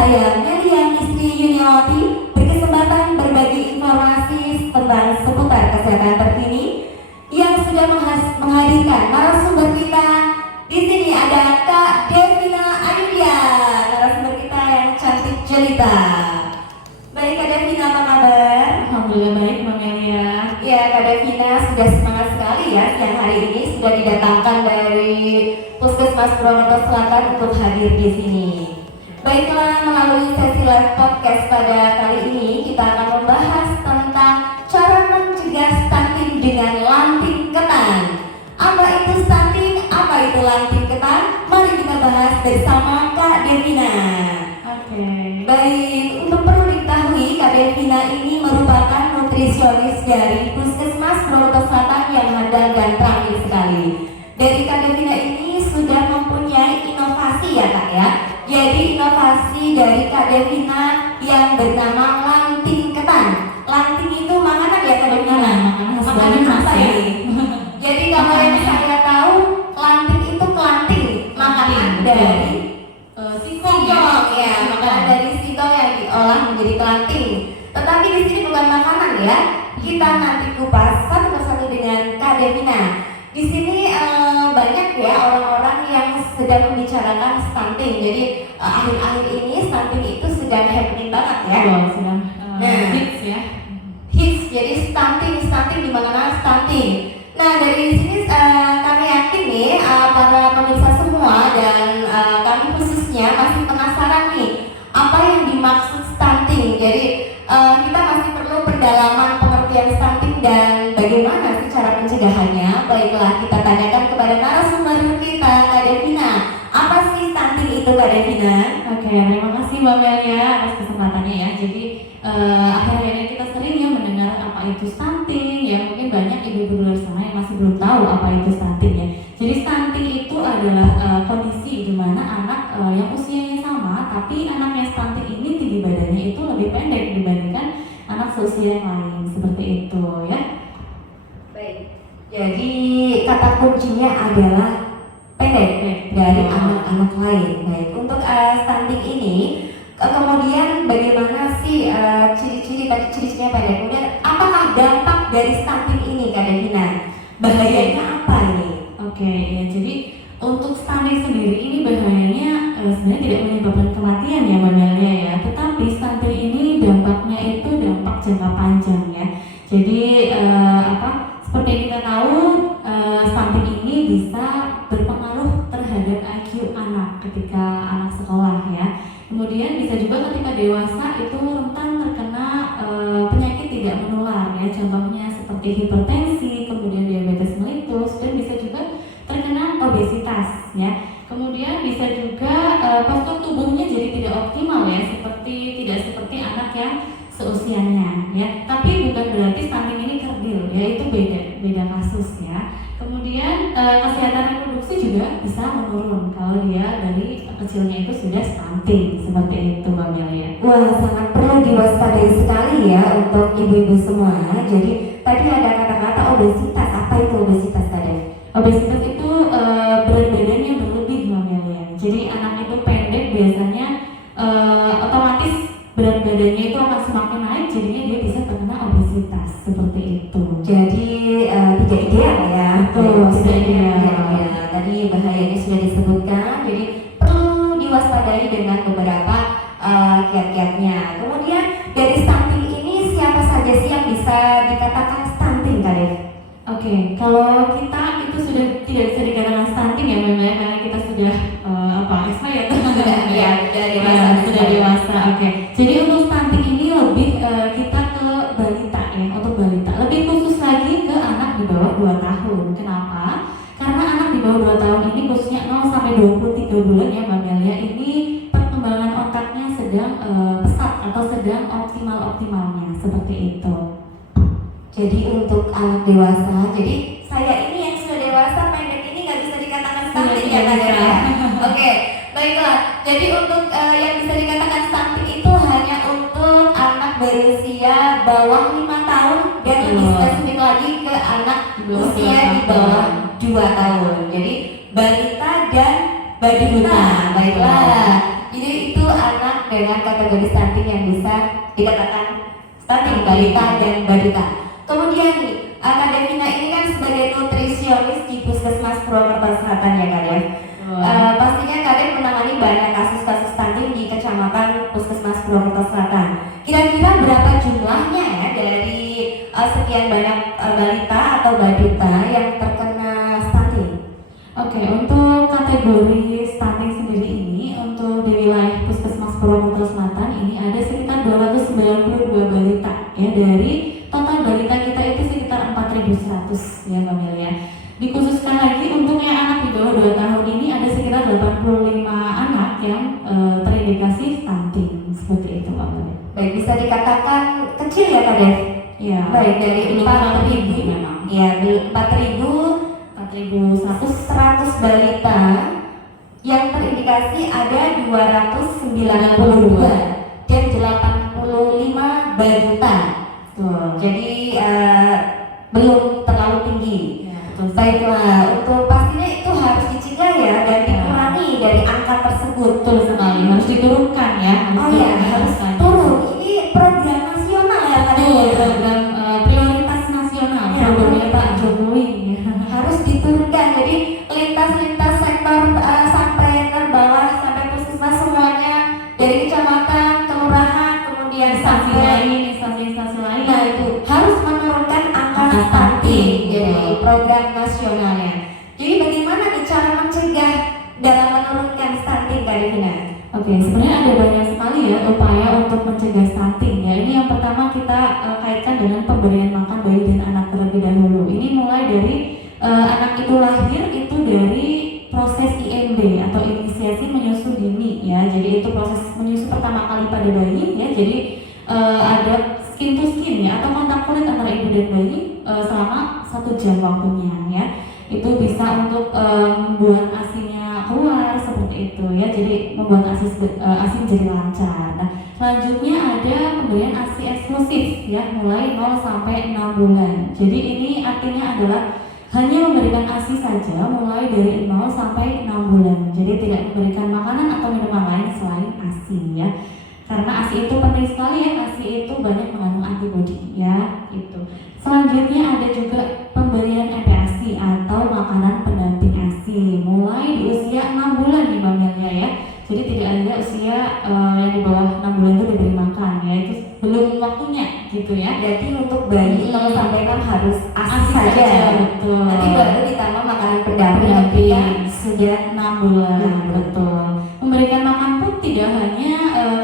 saya Melian istri Yuniawati berkesempatan berbagi informasi tentang seputar kesehatan terkini yang sudah menghadirkan narasumber kita. Di sini ada Kak Devina Ayudia, narasumber kita yang cantik jelita. Baik Kak Devina, apa kabar? Alhamdulillah baik Mbak Melia. Ya, Kak Devina sudah semangat sekali ya siang hari ini sudah didatangkan dari Puskesmas Purwokerto Selatan untuk hadir di sini. Baiklah, melalui sesi live podcast pada kali ini kita akan membahas tentang cara mencegah stunting dengan lanting ketan. Apa itu stunting? Apa itu lanting ketan? Mari kita bahas bersama Kak Devina. Oke. Baik, untuk perlu diketahui Kak Devina ini merupakan nutrisionis dari Puskesmas Purwokerto Selatan yang handal dan terampil sekali. Dari Kak Devina ini sudah mempunyai inovasi ya Kak ya. Jadi inovasi dari Kak Devina yang bernama lanting ketan. Lanting itu makanan ya Kak Devina? Makanan apa ya? Jadi kalau yang saya tahu lanting itu kelanting, makanan dari singkong ya, makanan dari singkong yang diolah menjadi kelanting. Tetapi di sini bukan makanan ya. Kita nanti kupas satu persatu dengan Kak Devina. Di sini banyak ya orang-orang yang sedang membicarakan stunting. Jadi akhir-akhir ini stunting itu sedang happening banget ya. Sedang hits ya. Hits, jadi stunting di mana stunting. Nah dari sini kami yakin nih para pemirsa semua dan kami khususnya masih penasaran nih apa yang dimaksud stunting. Jadi kita masih perlu pendalaman pengertian stunting dan bagaimana sih cara pencegahannya. Baiklah, kita tanyakan kepada narasumber kita, Kak Devina. Apa sih stunting itu Kak Devina? Oke, terima kasih Mbak Melia atas kesempatannya ya. Jadi akhir-akhir ini kita sering ya mendengar apa itu stunting. Ya mungkin banyak ibu-ibu di luar sana yang masih belum tahu apa itu stunting ya. Jadi stunting itu adalah kondisi di mana anak yang usianya sama, tapi anak yang stunting ini tinggi badannya itu lebih pendek dibandingkan anak seusia yang lain, seperti itu ya. Baik. Jadi kata kuncinya adalah pendek dari anak-anak lain. Baik, untuk stunting ini kemudian bagaimana sih ciri-cirinya pendek? Kemudian apakah dampak dari stunting ini Kak Devina? Bahayanya apa ini? Oke, ya jadi untuk stunting sendiri ini bahayanya sebenarnya tidak menyebabkan kematian ya Mbak Melia ya, tetapi stunting ini dampaknya itu dampak jangka panjang ya. Jadi seperti yang kita tahu stunting ini bisa berpengaruh terhadap IQ anak ketika anak sekolah ya. Kemudian bisa juga ketika dewasa itu rentan terkena penyakit tidak menular ya, contohnya seperti hipertensi, kemudian diabetes mellitus, dan bisa juga terkena obesitas ya. Kemudian bisa juga postur tubuhnya jadi tidak optimal ya, tidak seperti anak yang seusianya ya. Tapi bukan berarti stunting ini kerdil ya, itu beda kasus ya. Kemudian kesehatan reproduksi juga bisa menurun kalau dia dari kecilnya itu sudah stunting, seperti itu Mbak Melia. Wah, sangat perlu diwaspadai sekali ya untuk ibu-ibu semua. Jadi tadi ada kata-kata obesitas. Apa itu obesitas tadi? Obesitas itu berat badan yang berlebih Mbak Melia. Jadi anak itu pendek biasanya otomatis berat badannya itu akan semakin naik, jadinya dia bisa terkena obesitas, seperti itu. Jadi tidak ideal ya. Betul, tidak ideal. Ya, tadi bahayanya sudah disebutkan. Jadi perlu diwaspadai dengan beberapa kiat-kiatnya. Kemudian dari stunting ini siapa saja sih yang bisa dikatakan stunting Kak Dev? Oke, kalau kita itu sudah tidak bisa dikatakan stunting ya Mbak Melia, karena kita sudah expired sudah dewasa. Oke. Jadi untuk stunting ini lebih kita ke balita ya, untuk balita. Lebih khusus lagi ke anak di bawah 2 tahun. Kenapa? Karena anak di bawah 2 tahun ini khususnya 0 sampai 23 bulan ya Mbak Melia, ini perkembangan otaknya sedang pesat atau sedang optimalnya seperti itu. Jadi untuk anak dewasa, jadi saya ini yang sudah dewasa pendek ini nggak bisa dikatakan stunting ya Kak Dev? Oke, baiklah. Jadi untuk yang bisa dikatakan stunting itu hanya untuk anak berusia bawah 5 tahun dan lebih spesifik lagi ke anak usia di bawah 2 tahun. Jadi balita dan balita. Baiklah. Jadi itu anak dengan kategori stunting yang bisa dikatakan stunting balita dan balita. Kemudian nih, Kak Devina ini kan sebagai nutrisionis di Puskesmas Purwokerto Selatan ya Kak Dev. Pastinya Kak Dev menangani banyak kasus-kasus stunting di Kecamatan Puskesmas Purwokerto Selatan. Kira-kira berapa jumlahnya ya dari sekian banyak balita atau balita yang terkena stunting? Oke, untuk kategori stunting sendiri ini untuk di wilayah Puskesmas Purwokerto Selatan ini ada sekitar 292 balita ya, dari total balita kita itu sekitar 4.100 ya Mbak Mel ya. Dikhususkan lagi untuk yang anak di bawah 2 tahun ini ada sekitar 85 anak yang terindikasi stunting seperti itu Mbak Mel. Baik, bisa dikatakan kecil ya Kak Dev? Ya. Baik, dari 4.000 memang. Ya, 4.100 balita yang terindikasi ada 292 dan 85 balita. Betul. Jadi belum terlalu tinggi. Ya, betul. Baiklah, untuk pastinya itu harus dicegah ya dan dikurangi dari angka tersebut. Betul sekali, harus diturunkan ya. Harus turun. Ini program nasional ya Kak Dev? Program prioritas nasional, programnya Pak Jokowi ya. Harus diturunkan, jadi lintas sektor sampai ke bawah, sampai puskesmas semuanya, dari kecamatan, kelurahan, kemudian Instansi sampai lain. nah itu harus menurunkan angka stunting dari program nasionalnya. Jadi bagaimana nih cara mencegah dalam menurunkan stunting Kak Devina? Oke, sebenarnya ada banyak sekali ya upaya untuk mencegah stunting ya. Ini yang pertama kita kaitkan dengan pemberian makan bayi dan anak terlebih dahulu. Ini mulai dari anak itu lahir itu dari proses IMB atau inisiasi menyusu dini ya. Jadi itu proses menyusu pertama kali pada bayi ya. Jadi ada skin to skin ya atau kontak kulit antara ibu dan bayi selama 1 jam waktunya ya. Itu bisa untuk membuat ASINya keluar seperti itu ya. Jadi membuat ASI jadi lancar. Nah, selanjutnya ada pemberian ASI eksklusif ya mulai 0 sampai 6 bulan. Jadi ini artinya adalah hanya memberikan ASI saja mulai dari 0 sampai 6 bulan. Jadi tidak memberikan makanan atau minuman lain selain ASI ya. Karena ASI itu penting sekali ya, ASI itu banyak mengandung antibodi ya gitu. Selanjutnya ada juga pemberian MPASI atau makanan pendamping ASI mulai di usia 6 bulan nih Mbak Melia ya. Jadi tidak ada usia yang di bawah 6 bulan itu diberi makan ya, itu belum waktunya gitu ya. Jadi untuk bayi 0 sampai 6 harus ASI saja. Betul. Nanti baru ditambah makanan pendamping ketika sudah 6 bulan. Betul. Memberikan makan pun tidak hanya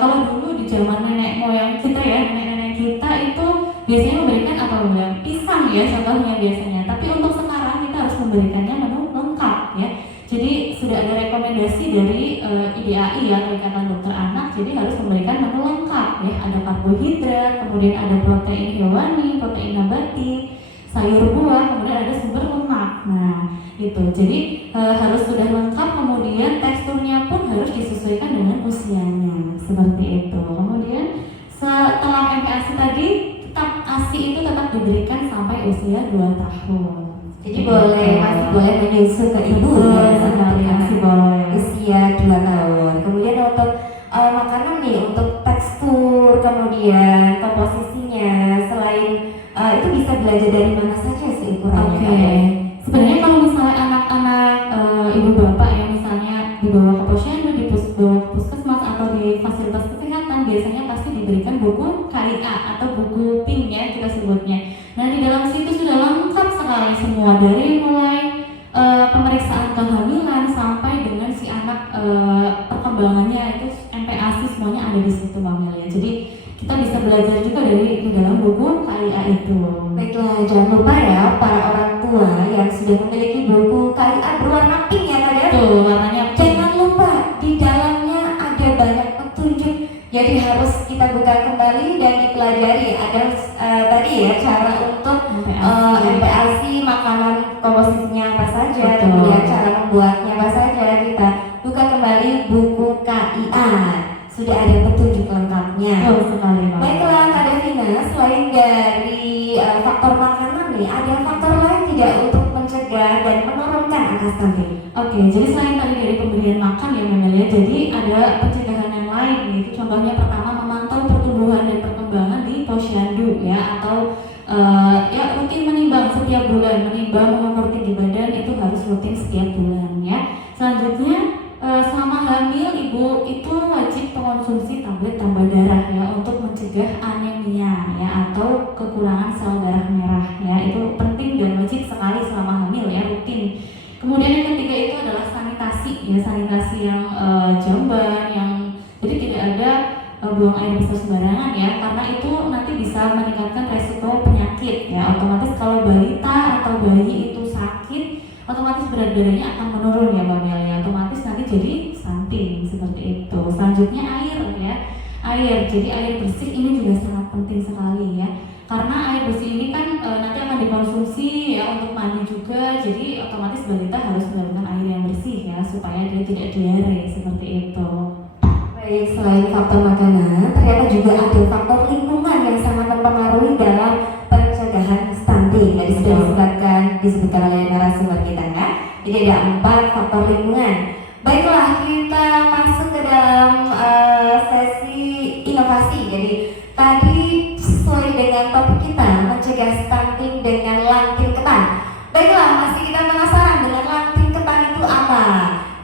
kalau dulu di zaman nenek moyang kita ya, nenek-nenek kita itu biasanya memberikan apa Mbak? Pisang ya contohnya biasanya. Tapi untuk sekarang kita harus memberikannya menu lengkap ya. Jadi sudah ada rekomendasi dari IDAI ya, Ikatan Dokter Anak. Jadi harus memberikan menu lengkap ya. Ada karbohidrat, kemudian ada protein hewani, protein nabati, sayur buah, kemudian ada sumber lemak. Nah itu. Jadi harus sudah lengkap. Kemudian teksturnya pun harus disesuaikan dengan usianya seperti itu. Kemudian setelah MPASI tadi, tetap ASI itu tetap diberikan sampai usia 2 tahun. Jadi masih boleh menyusu ke ibu ya sampai masih boleh usia 2 tahun. Kemudian untuk makanan nih, untuk tekstur, kemudian komposisinya, selain itu bisa belajar dari mana saja sih ukurannya? Oke. Sebenarnya kalau misalnya anak-anak ibu bapak yang misalnya dibawa ke posyandu, dibawa ke puskesmas atau di fasilitas kesehatan, biasanya pasti diberikan buku KIA atau buku PIN ya kita sebutnya. Nah di dalam situ sudah lengkap sekali semua dari mulai pemeriksaan kehamilan sampai dengan si anak perkembangannya itu MPASI semuanya ada di situ Mbak Melia. Jadi kita bisa belajar juga dari di dalam buku KIA itu. Baiklah, jangan lupa ya para orang tua yang sudah memiliki buku KIA berwarna pink ya Kak Dev. Tuh warnanya pink. Jangan lupa di dalamnya ada banyak petunjuk. Jadi harus kita buka kembali dan dipelajari. Ada tadi ya cara untuk MPASI, makanan komposisinya apa saja, kemudian cara membuatnya apa saja. Kita buka kembali buku KIA. Sudah ada petunjuk lengkapnya. Baiklah Kak Devina, selain dari faktor makanan nih, ada faktor lain tidak untuk mencegah dan menurunkan angka stunting? Oke, jadi selain tadi dari pemberian makan ya Mbak Melia, jadi ada pencegahan yang lain yaitu contohnya pertama memantau pertumbuhan dan perkembangan di posyandu ya, atau ya rutin menimbang setiap bulan, menimbang umur tinggi badan itu harus rutin setiap bulan ya. Selanjutnya selama hamil ibu itu wajib mengonsumsi tablet tambah darah ya untuk mencegah anemia ya atau kekurangan sel darah merah ya. Itu penting dan wajib sekali selama hamil ya, rutin. Kemudian yang ketiga itu adalah sanitasi ya, sanitasi yang jamban, yang jadi tidak ada buang air besar sembarangan ya, karena itu nanti bisa meningkatkan resiko penyakit ya. Otomatis kalau balita atau bayi itu sakit, otomatis berat badannya akan menurun ya Mbak Mel ya, otomatis nanti jadi stunting seperti itu. Selanjutnya air ya, air. Jadi air bersih ini juga sangat penting sekali ya, karena air bersih ini kan nanti akan dikonsumsi ya untuk mandi juga, jadi otomatis balita harus mendapatkan air yang bersih ya supaya dia tidak diare seperti itu. Baik, selain faktor makanan, ternyata juga ada faktor lingkungan yang sangat mempengaruhi dalam pencegahan stunting. Tadi sudah disebutkan oleh narasumber kita ya. Jadi ada 4 faktor lingkungan. Baiklah, kita masuk ke dalam sesi inovasi. Jadi tadi sesuai dengan topik kita mencegah stunting dengan lantin ketan. Baiklah, masih kita penasaran dengan lantin ketan itu apa?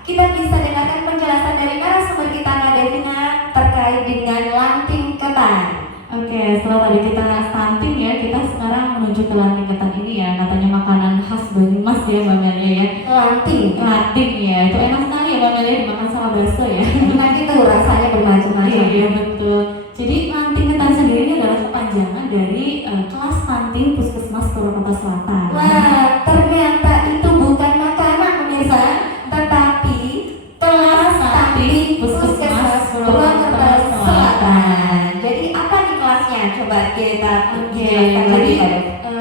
Kita bisa dengarkan penjelasan dari narasumber kita Kak Devina terkait dengan lantin ketan. Oke, setelah tadi kita stunting ya, kita sekarang menuju ke lantin ketan ini ya. Katanya makanan khas Banyumas ya Mbak Melia ya. Lantin ya, itu enak sekali ya Mbak Melia, dimakan sama bakso ya. Enak itu, rasanya bermacam-macam. Iya betul. Jadi lantin ketan sendiri ini adalah kepanjangan dari kelas stunting Puskesmas Purwakarta Selatan. Wah, ternyata itu bukan makanan pemirsa, tetapi kelas stunting Puskesmas Purwakarta Selatan. Jadi apa nih kelasnya? Coba kita jelaskan lagi.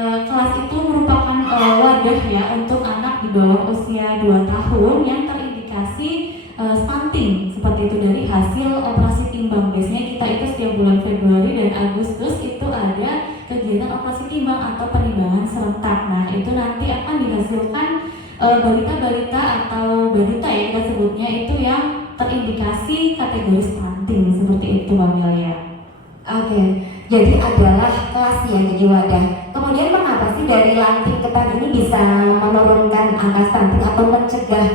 Kelas itu merupakan wadah ya untuk anak di bawah usia 2 tahun yang terindikasi stunting seperti itu dari hasil operasi timbang. Biasanya kita itu setiap bulan Februari dan Agustus itu ada kegiatan operasi timbang atau penimbangan serentak. Nah itu nanti akan dihasilkan balita-balita atau balita ya kita sebutnya itu yang terindikasi kategori stunting seperti itu Mbak Melia. Oke, jadi adalah kelas yang jadi wadah. Kemudian mengapa sih dari lantin ketan ini bisa menurunkan angka stunting atau mencegah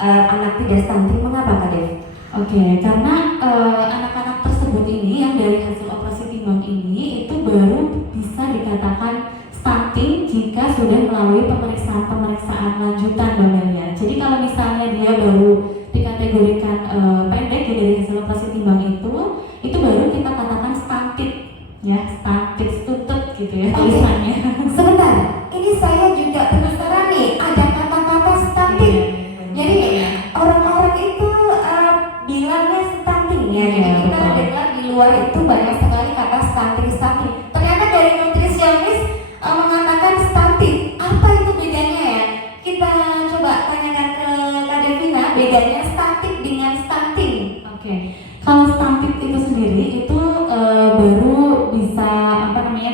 anak tidak stunting? Mengapa Kak Dev? Oke, karena anak-anak tersebut ini yang dari hasil operasi timbang ini itu baru bisa dikatakan stunting jika sudah melalui pemeriksaan lanjutan Mbak Melia. Jadi kalau misalnya dia baru dikategorikan pendek ya dari hasil operasi timbang itu baru kita katakan stunted ya, stunted tutut gitu ya tulisannya. Sebentar, ini saya juga penasaran nih, ada kata-kata stunting. Jadi orang-orang itu bilangnya stunting ya. Jadi kita dengar di luar itu banyak sekali kata stunting. Ternyata dari nutrisionis mengatakan stunting. Apa itu bedanya ya? Kita coba tanyakan ke Kak Devina, bedanya stunting dengan stunting. Oke. Kalau stunting itu sendiri itu baru bisa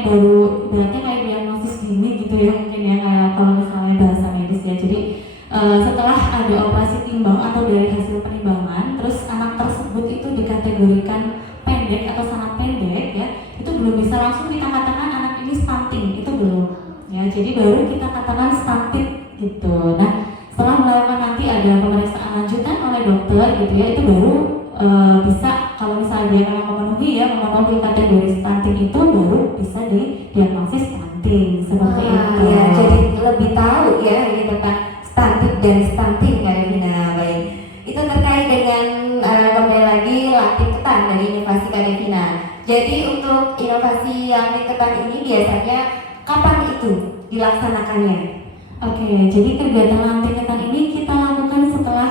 baru ibaratnya kayak diagnosis dini gitu ya mungkin ya, kayak kalau misalnya bahasa medis ya. Jadi setelah ada operasi timbang atau dari hasil penimbangan, terus anak tersebut itu dikategorikan pendek atau sangat pendek ya, itu belum bisa langsung kita katakan anak ini stunting, itu belum ya. Jadi baru kita katakan stunted gitu. Nah setelah melakukan nanti ada pemeriksaan lanjutan oleh dokter gitu ya, itu baru bisa kalau misalnya dia memang memenuhi kategori stunting itu baru bisa didiagnosis stunting seperti itu. Ya, jadi lebih tahu ya ini tentang stunting dan stunting Kak Devina. Baik, itu terkait dengan kembali lagi lantin ketan dari inovasi Kak Devina. Jadi untuk inovasi lantin ketan ini biasanya kapan itu dilaksanakannya? Oke, jadi kegiatan lantin ketan ini kita lakukan setelah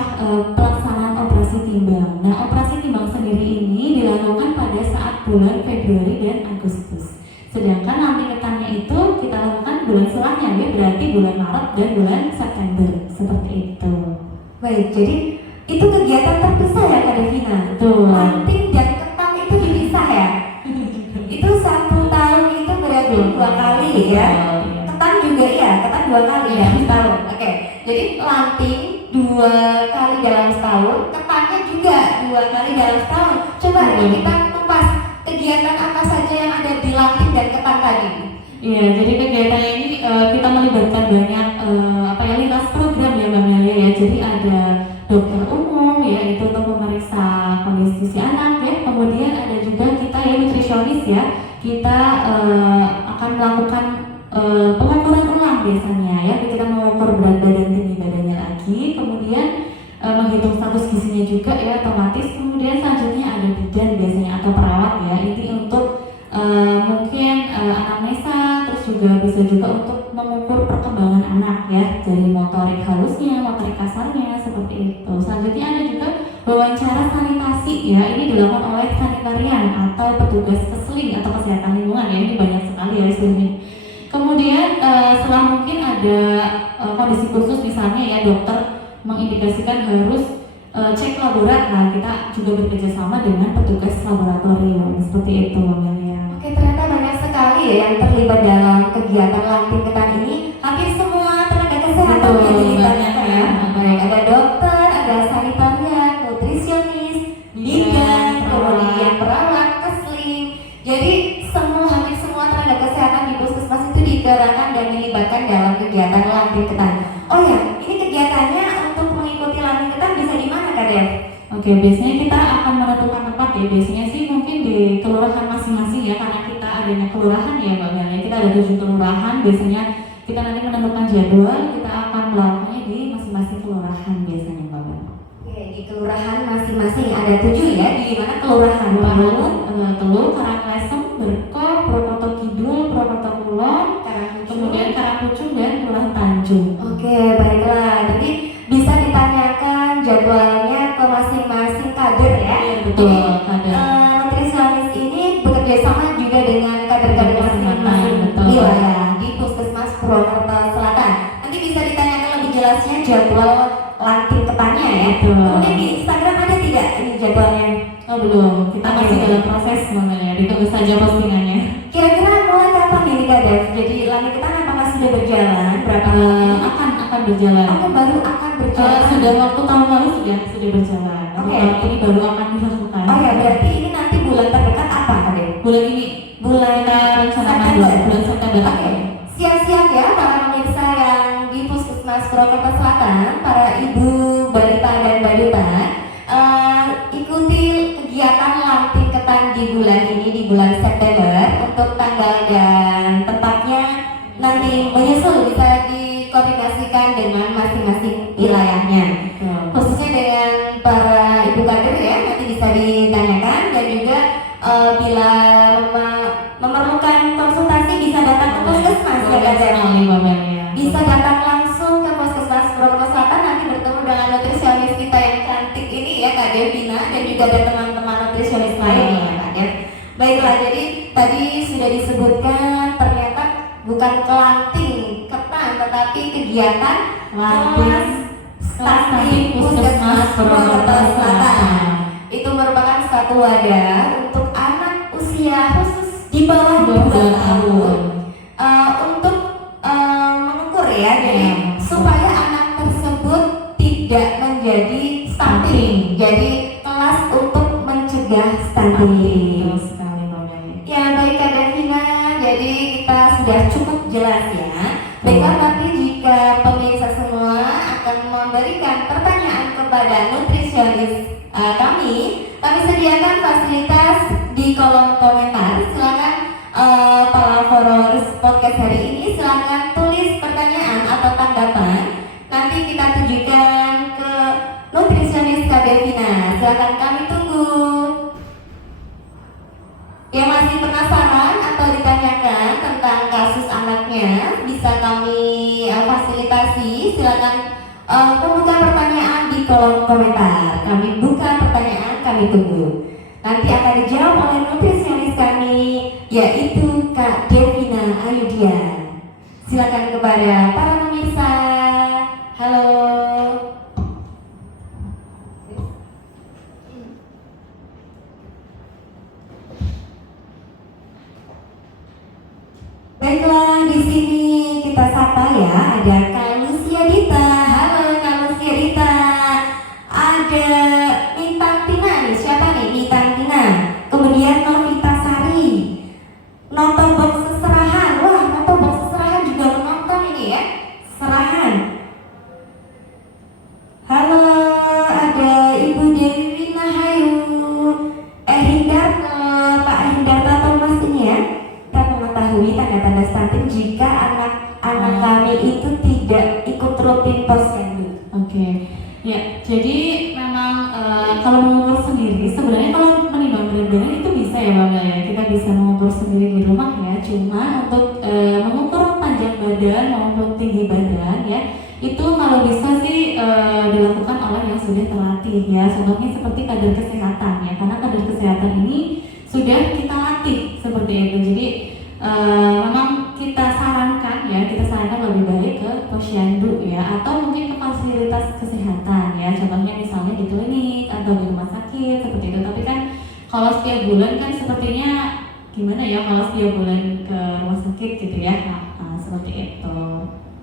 pelaksanaan operasi timbang. Nah, operasi timbang sendiri ini dilakukan pada saat bulan Februari dan Agustus. Sedangkan lantin ketannya itu kita lakukan bulan setelahnya, ya berarti bulan Maret dan bulan September, seperti itu. Baik, jadi itu kegiatan terpisah ya Kak Devina? Betul. Lantin dan ketan itu dipisah ya? Itu 1 tahun itu berarti 2 kali ya? Ketan juga ya, ketan 2 kali ya setahun. Oke, jadi lanting 2 kali dalam setahun, ketannya juga 2 kali dalam setahun. Coba coba kita kupas kegiatan apa saja yang ada di Lantik dan Ketan tadi. Iya, jadi kegiatan ini kita melibatkan banyak lintas program ya Mbak Melia ya. Jadi ada dokter umum ya, itu untuk memeriksa kondisi si anak ya. Kemudian ada juga kita ya nutrisionis ya. Kita akan melakukan pengukuran ulang biasanya ya. Kita mengukur berat badan, tinggi badannya lagi. Kemudian menghitung status gizinya juga ya otomatis. Kemudian selanjutnya ada bidan biasanya atau perawat ya. Ini untuk mungkin anamnesa, terus juga bisa juga untuk mengukur perkembangan anak ya, dari motorik halusnya, motorik kasarnya seperti itu. Selanjutnya ada juga wawancara sanitasi ya, ini dilakukan oleh sanitarian atau petugas keseling atau kesehatan lingkungan ya, ini banyak sekali ya istilahnya. Kemudian setelah mungkin ada kondisi khusus misalnya ya, dokter mengindikasikan harus cek laborat, nah kita juga bekerja sama dengan petugas laboratorium seperti itu Mbak Melia. Oke, ternyata banyak sekali ya yang terlibat dalam kegiatan Lantik Ketan ini. Hampir semua tenaga kesehatan yang dilibatkan ya. Baik, ada dokter, ada sanitarian, nutrisionis, bidan, kemudian perawat, keseling. Jadi hampir semua tenaga kesehatan di puskesmas itu digerakkan dan dilibatkan dalam kegiatan Lantik Ketan. Oh ya, ini kegiatannya untuk mengikuti Lantik Ketan bisa di mana Kak Dev? Oke, biasanya kita akan menentukan tempat ya. Biasanya sih mungkin di kelurahan masing-masing ya, karena kita adanya kelurahan ya Mbak Melia. Kita ada 7 kelurahan. Biasanya kita nanti menentukan jadwal, kita akan melakukannya di masing-masing kelurahan biasanya Mbak Melia. Oke, di kelurahan masing-masing ada 7 ya. Di mana kelurahan? Telur, Karanglesem, Berkor, Prokoto Kidul, Prokoto Kulon, kemudian Karangkucung dan Kelurahan Tanjung. Oke, baiklah. Jadi bisa ditanyakan jadwalnya ke masing-masing kader ya. Betul, kader. Nutrisionis ini bekerja sama juga dengan kader-kader masing-masing wilayah di Puskesmas Purwokerto Selatan. Nanti bisa ditanyakan lebih jelasnya jadwal Lantik Ketannya ya. Kemudian di Instagram ada tidak ini jadwalnya? Oh belum, kita masih dalam proses Mbak Melia. Ditunggu saja postingannya. Kira-kira mulai kapan ini Kak Dev? Jadi Lantik Ketan apakah sudah berjalan? Berapa? Akan berjalan. Baru akan berjalan. Sudah waktu tahun lalu sudah berjalan. Oke. Ini baru akan dilakukan. Oh ya, berarti ini nanti bulan terdekat apa Kak Dev? Bulan ini, Bulan rencanakan bulan September. Oke. Siap-siap ya para pemirsa yang di Puskesmas Purwokerto Selatan, para ibu, balita dan balita. Ikuti kegiatan Lantik Ketan di bulan ini, di bulan September. Untuk tanggal dan tempatnya nanti menyusul, bisa dikoordinasikan dengan masing-masing wilayahnya. Khususnya dengan para ibu kader ya, nanti bisa ditanyakan. Dan juga bila memerlukan konsultasi bisa datang ke puskesmas ya Kak Dev. Bisa datang langsung ke Puskesmas Purwokerto Selatan, nanti bertemu dengan nutrisionis kita yang cantik ini ya Kak Devina, dan juga ada teman-teman nutrisionis lain ya Kak Dev. Baiklah, jadi tadi sudah disebutkan ternyata bukan kelanting ketan tetapi kegiatan kelas stunting Puskesmas Purwokerto Selatan. Itu merupakan satu wadah untuk anak usia khusus di bawah 2 tahun untuk mengukur ya, jadi supaya anak tersebut tidak menjadi stunting. Jadi kelas untuk mencegah stunting. Ya baik Kak Devina, jadi kita sudah cukup jelas ya. Baiklah, tapi jika pemirsa semua akan memberikan pertanyaan kepada nutrisionis kami sediakan fasilitas di kolom komentar. Silakan para followers podcast hari ini silakan tulis pertanyaan atau tanggapan. Nanti kita tujukan ke nutrisionis Kak Devina. Silakan, kami tunggu. Yang masih penasaran atau ditanyakan tentang kasus anaknya, bisa kami fasilitasi. Silakan membuka pertanyaan di kolom komentar. Kami buka pertanyaan, kami tunggu. Nanti akan dijawab oleh nutrisionis kami, yaitu Kak Devina Ayudian. Silakan kepada para pemirsa. Halo. Baiklah, di sini kita sapa ya, ada Kak Lucia Dita. Halo Kak Lucia Dita. Ada Mitan Tina nih, siapa nih Mitan Tina? memenuhi tanda-tanda stunting jika anak-anak kami itu tidak ikut rutin posyandu? Oke, ya. Jadi memang kalau mengukur sendiri, sebenarnya kalau menimbang berat badan itu bisa ya Bang ya. Kita bisa mengukur sendiri di rumah ya. Cuma untuk mengukur panjang badan maupun tinggi badan ya, itu kalau bisa sih dilakukan oleh yang sudah terlatih ya. Contohnya seperti kader kesehatan ya, karena kader kesehatan ini sudah kita latih seperti itu. Jadi memang kita sarankan lebih baik ke posyandu ya, atau mungkin ke fasilitas kesehatan ya. Contohnya misalnya di klinik atau di rumah sakit seperti itu. Tapi kan kalau setiap bulan kan sepertinya gimana ya kalau setiap bulan ke rumah sakit gitu ya. Nah, seperti itu.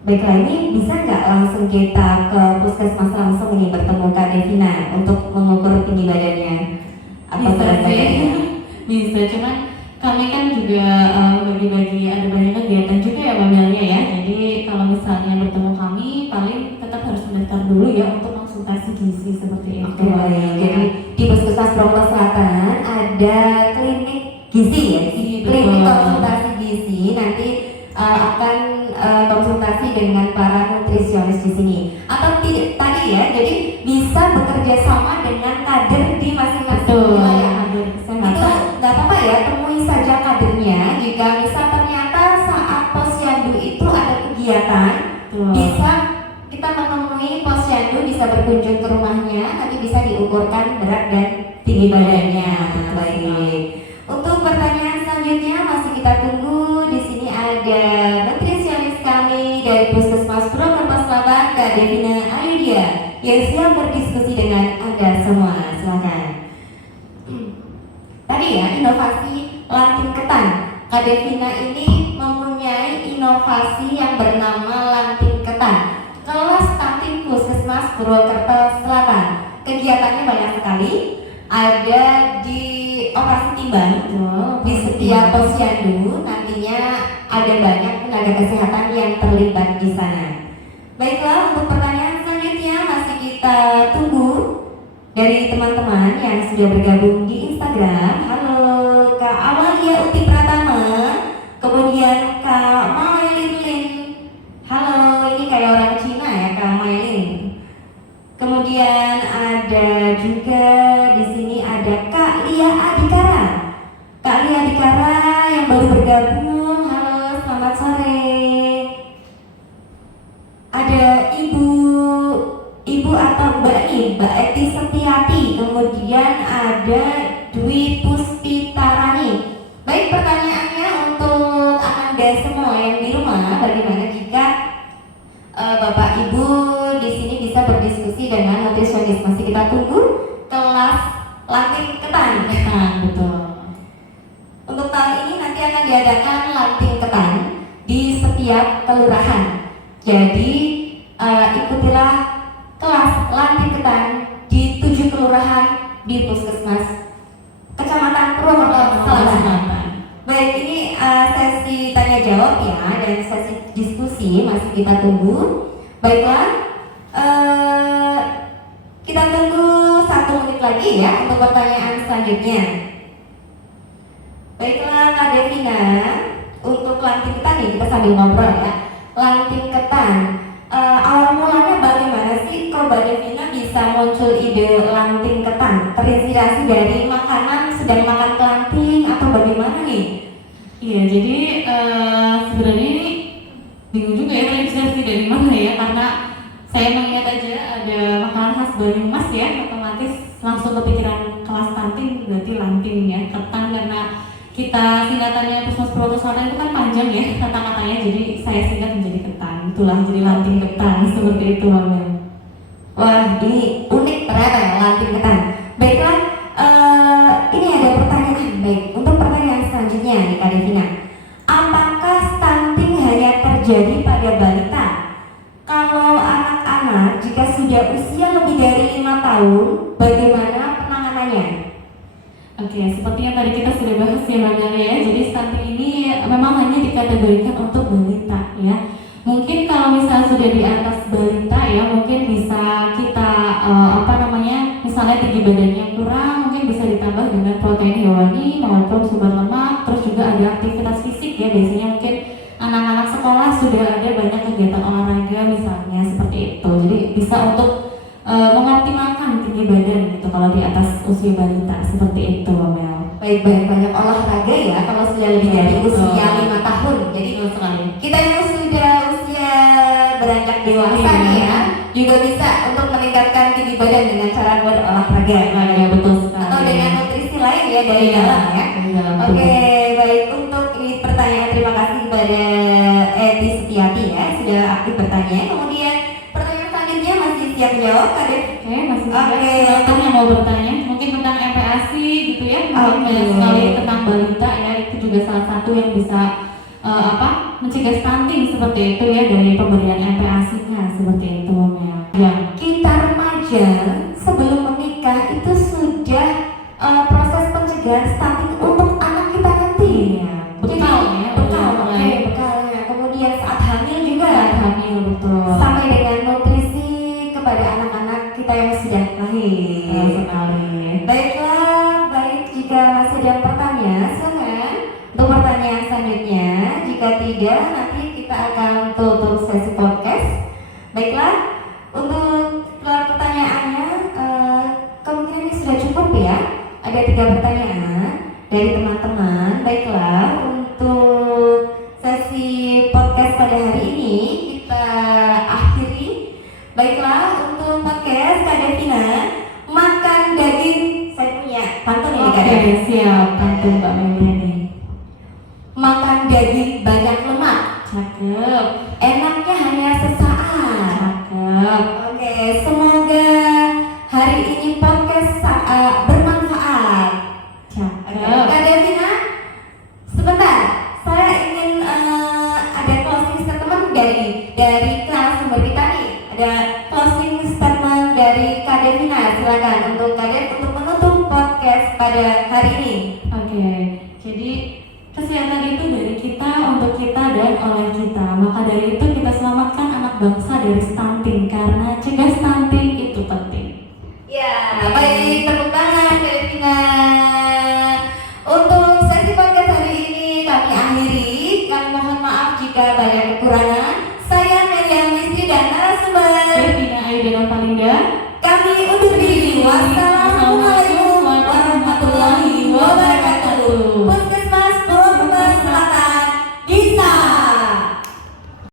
Baiklah, ini bisa nggak langsung kita ke puskesmas langsung ini bertemu Kak Devina untuk mengukur tinggi badannya atau Bisa berat sih. badannya? Bisa, cuman kami kan juga bagi-bagi ada banyak kegiatan juga ya Mbak Melia ya. Jadi kalau misalnya bertemu kami paling tetap harus mendaftar dulu ya untuk konsultasi gizi seperti itu. Oke, baik. Jadi di Puskesmas Bromo Selatan ada klinik gizi ya, Iya, klinik betul. konsultasi gizi. Nanti akan konsultasi dengan para nutrisionis di sini. Atau tidak tadi ya, jadi bisa bekerja sama dengan kader di masing-masing Betul. wilayah. Kader Itu kesehatan. nggak apa-apa ya, temui saja kadernya. Jika misal ternyata saat posyandu itu ada kegiatan, Betul. bisa kita menemui posyandu, bisa berkunjung ke rumahnya, nanti bisa diukurkan berat dan tinggi badannya. Baik. Untuk pertanyaan selanjutnya masih kita tunggu. Di sini ada nutrisionis kami dari Puskesmas Purwokerto Selatan, Kak Devina Ayudia, yang siap berdiskusi dengan Anda semua. Silakan. Tadi ya, inovasi lanting ketan. Kak Devina ini mempunyai inovasi yang bernama lanting ketan. Kelas stunting Puskesmas Purwokerto Selatan. Kegiatannya banyak sekali. Ada di operasi timbang, di setiap posyandu nantinya ada banyak tenaga kesehatan yang terlibat di sana. Baiklah, untuk pertanyaan selanjutnya masih kita tunggu dari teman-teman yang sudah bergabung di Instagram. Halo Kak Awalia Uti Pratama, kemudian Kak Mailin Lin. Halo, ini kayak orang Cina ya Kak Mailin. Kemudian ada juga di sini ada Kak Lia Adikara. Kak Lia Adikara yang baru bergabung. Halo, selamat sore. Ada Ibu atau Mbak nih, Mbak Eti Setiati. Kemudian ada Dwi Puspitarani. Baik, pertanyaannya untuk Anda semua yang di rumah, bagaimana jika Bapak Ibu di sini bisa berdiskusi dengan nutrisionis? Masih kita tunggu kelas lanting ketan. Betul. Untuk tahun ini nanti akan diadakan lanting ketan di setiap kelurahan. Jadi ikutilah kelas lanting ketan di 7 kelurahan di Puskesmas Kecamatan Purwokerto Selatan. Baik, ini sesi tanya jawab ya, dan sesi diskusi masih kita tunggu. Baiklah, kita tunggu 1 menit lagi ya untuk pertanyaan selanjutnya. Baiklah Kak Devina, untuk lanting ketan nih kita sambil ngobrol ya. Lanting ketan, awal mulanya bagaimana sih kok Mbak Devina bisa muncul ide lanting ketan? Terinspirasi dari makanan, sedang makan kelanting atau bagaimana nih? Iya, jadi sebenarnya ini bingung juga ya terinspirasi dari mana ya, karena saya mengingat aja ada makanan khas Banyumas ya, otomatis langsung kepikiran kelas stunting berarti lanting ya, ketan, karena kita singkatannya Puskesmas Purwokerto Selatan itu kan panjang ya kata-katanya, jadi saya singkat menjadi ketan, itulah jadi lanting ketan seperti itu Mbak Mel. Wah, ini unik ternyata ya lanting ketan. Baiklah, ini ada pertanyaan. Baik, untuk pertanyaan selanjutnya nih Kak Devina, apakah stunting hanya terjadi pada balita? Kalau anak-anak jika sudah usia lebih dari 5 tahun, bagaimana penanganannya? Oke, seperti yang tadi kita sudah bahas ya Mbak Mel ya, jadi stunting ini memang hanya dikategorikan untuk balita ya. Mungkin kalau misalnya sudah di atas balita ya, mungkin bisa kita misalnya tinggi badannya kurang, mungkin bisa ditambah dengan protein hewani maupun sumber lemak, terus juga ada aktivitas fisik ya, biasanya mungkin anak-anak sekolah sudah ada banyak kegiatan olahraga misalnya seperti itu. Jadi bisa untuk mengoptimalkan tinggi badan gitu kalau di atas usia balita seperti itu, Mel. Baik-baik, banyak olahraga ya kalau sudah lebih dari usia 5 tahun. Jadi Betul sekali. kita yang sudah usia beranjak dewasa Iya. nih ya, juga bisa untuk meningkatkan tinggi badan dengan cara berolahraga. Ya, betul sekali. Atau dengan nutrisi lain ya dari Iya, dalam ya. dari dalam Oke, tubuh. baik, untuk ini pertanyaan terima kasih kepada Eti Setiati ya sudah aktif bertanya. Kemudian pertanyaan selanjutnya masih siap jawab, Kadep? Oke, masih Oke. silakan yang mau bertanya mungkin tentang MPASI gitu ya, mungkin Oke. banyak sekali tentang balita ya, itu juga salah satu yang bisa mencegah stunting seperti itu ya dari pemberian MPASI-nya seperti itu, Mel. Ya. Kita remaja sebelum menikah itu sudah proses pencegahan stunting untuk anak kita nanti. Iya, bekal ya, Bekal, udah oke, mulai. bekalnya. Kemudian saat hamil juga Hamil betul. sampai dengan nutrisi kepada anak-anak kita yang sudah lahir. Betul sekali. Baiklah, baik, jika masih ada yang bertanya, silakan untuk pertanyaan selanjutnya. Jika tidak, nanti kita akan tutup sesi podcast. Baiklah, untuk pertanyaannya kemungkinan ini sudah cukup ya. Ada 3 pertanyaan dari teman-teman. Baiklah, untuk sesi podcast pada hari ini kita akhiri. Baiklah, untuk podcast Kak Devina, makan daging, saya punya pantun ini Kak Dev. Oke, siap. Pantun Mbak Meliani. Makan daging banyak lemak, Cakep. enaknya hanya sesaat. Cakep. Oke, semoga hari ini podcast bermanfaat. Cakep. Kak Devina, sebentar, saya ingin ada closing statement dari kelas sumber kita nih. Ada closing statement dari Kak Devina, silakan untuk Kak Dev untuk menutup podcast pada hari ini. Oke, jadi kesehatan itu dari kita, untuk kita, dan oleh kita. Maka dari itu kita selamatkan anak bangsa dari stunting, karena cegah stunting itu penting. Ya, baik, tepuk tangan Kak Devina. Untuk sesi podcast hari ini kami akhiri. Kami mohon maaf jika banyak kekurangan. Saya Melia Misri dan narasumber Devina Ayu dan Palinda.